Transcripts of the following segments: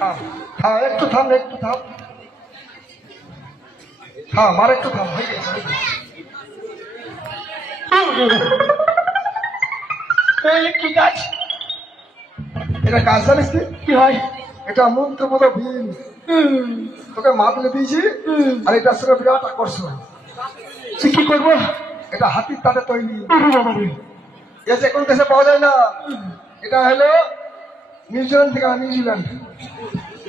থাম, হ্যাঁ একটু থাম, একটু থাম, থাম, আর একটু থাম, হয়ে গেছে, হয়ে গেছে। কি কাজ? এটা কাজ জানিস তুই? কি হয়? এটা মন্ত্র মতো ভিন, তোকে মাদলে দিয়েছি, আর এটার সঙ্গে বিরাট আকর্ষণ। সে কি করবো? এটা হাতির তাতে তৈরি, বাবা রে, এ যে কোন দেশে পাওয়া যায় না। এটা হলো নিউজিল্যান্ড থেকে, নিউজিল্যান্ড।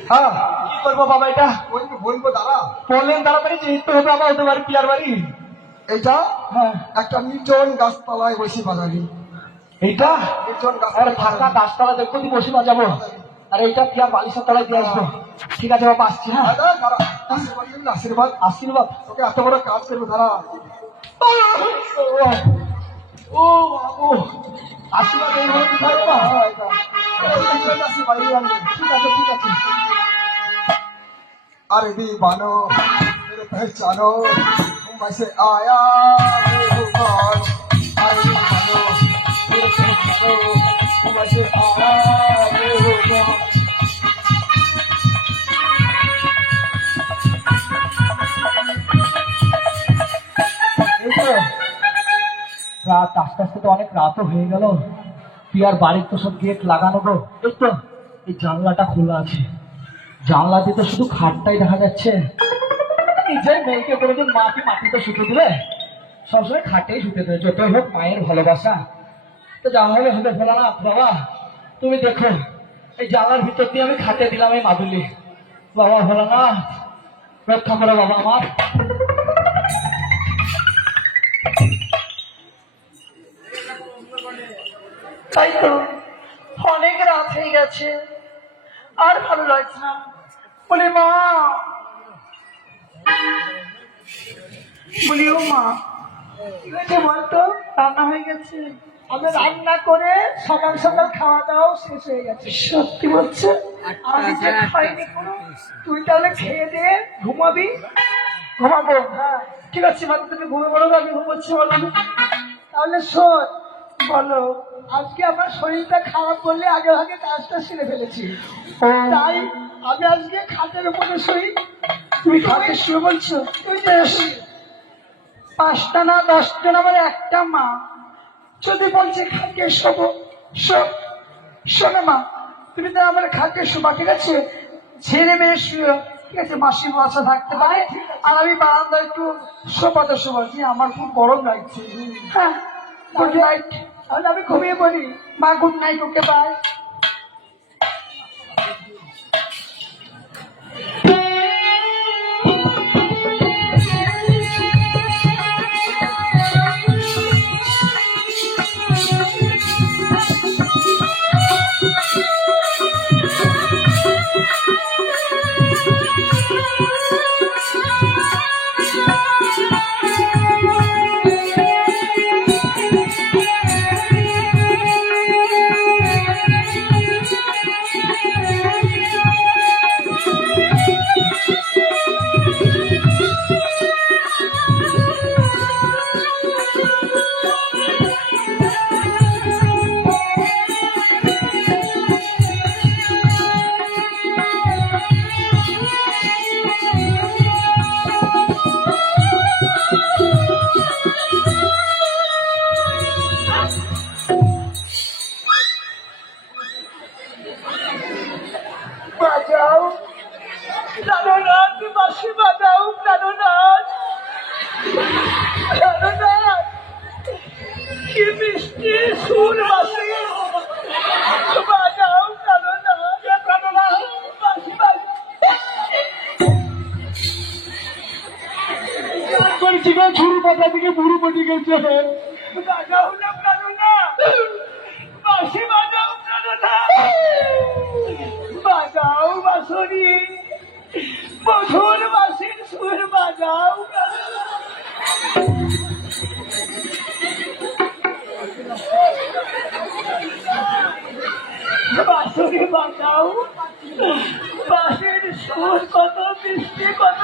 হ্যাঁ কি করবো বাবা এটা? বলবো বলবো দাঁড়া। বললেন তাড়াতাড়ি যে তো হবে আমার হতে পারে পিয়ার বাড়ি। এটা হ্যাঁ একটা নির্জন গাছতলায় বসে বাজাবি। এইটা নির্জন আর গাছতলায় ফাঁকা গাছতলা দেখো তুই বসে বাজাবো, আর এইটা পিয়ার বালিশের তলায় দিয়ে আসবো। ঠিক আছে বাবা, আসছি। হ্যাঁ দাঁড়া, আশীর্বাদ দিবি, আশীর্বাদ। আশীর্বাদ। তোকে এত বড় কাজ করবো, দাঁড়া। ও বাবু, আশীর্বাদ এইভাবে দিতে হবে না? আশীর্বাদ দিবি, আনবি। ঠিক আছে ঠিক আছে। अरे दीवानो मेरे पहचानो मुंबई से आया हूँ कौन। अरे दीवानो मेरे पहचानो मुंबई से आया हूँ कौन। এই তো রাত আস্তে আস্তে তো অনেক রাতও হয়ে গেল। পিয়ার বাড়ির তো সব গেট লাগানো গো। এই তো এই জানলাটা খোলা আছে, জানলা দিয়ে তো শুধু খাটটাই দেখা যাচ্ছে। নিজের মেয়েকে কোনোদিন মাটি মাটিতে শুতে দিলে, সবসময় খাটেই শুতে দেবে, যতই হোক মায়ের ভালোবাসা। তো যা হবে হবে, ভোলানাথ বাবা তুমি দেখো, এই জানলার ভিতর দিয়ে আমি খাটে দিলাম এই মাদুলি। বাবা ভোলানাথ রক্ষা করো বাবা আমার। তাই তো অনেক রাত হয়ে গেছে, আর ভালো লাগছে না। বলে মা, বলি ও মা, কি হয়েছে বলতো? রান্না হয়ে গেছে, আমি রান্না করে সকাল সকাল খাওয়া দাওয়াও শেষ হয়ে গেছে। সত্যি বলছে? আমি যে খাইনি কোনো। তুই তাহলে খেয়ে দিয়ে ঘুমাবি? ঘুমাবো, হ্যাঁ ঠিক আছে মা, তুমি ঘুমে বলো, আমি ঘুমোচ্ছি বলো। তাহলে শোন, বলো আজকে আমার শরীরটা খারাপ করলে আগে ভাগে কাজটা সেরে ফেলেছি, তাই আমি আজকে খাটের উপরে শুই। তুমি খাটে শুয়ে বলছো? তুই যে 5টা না 10টা না, আমার একটা মা যদি বলছে খাটে শোবো, শোনো মা, তুমি তো আমার খাটে শোবা, ঠিক আছে? ছেড়ে মেরে শুয়ে, ঠিক আছে? মাসি বাসা থাকতে পারে, আর আমি বারান্দা একটু শোপাতে শোবাচ্ছি, আমার খুব গরম লাগছে। হ্যাঁ গুড নাইট, তাহলে আমি ঘুমিয়ে পড়ি। মা গুড নাইট, ওকে বাই। বাজাও প্রাণনাথ, বাঁশি বাজাও প্রাণনাথ, প্রাণনাথ, কি মিষ্টি সুর বাঁশি বাজাও প্রাণনাথ, প্রাণনাথ, বাঁশি বাজাও। করছি গো, ঝুড়ি পাতা থেকে বুড়ো পটি গেছে। বাজাও না প্রাণনাথ, বাঁশি বাজাও প্রাণনাথ, বাজাও বাঁশরি, মধুর বাঁশির সুর বাজাও বাঁশরি বাজাও, বাঁশির সুর কত মিষ্টি, কত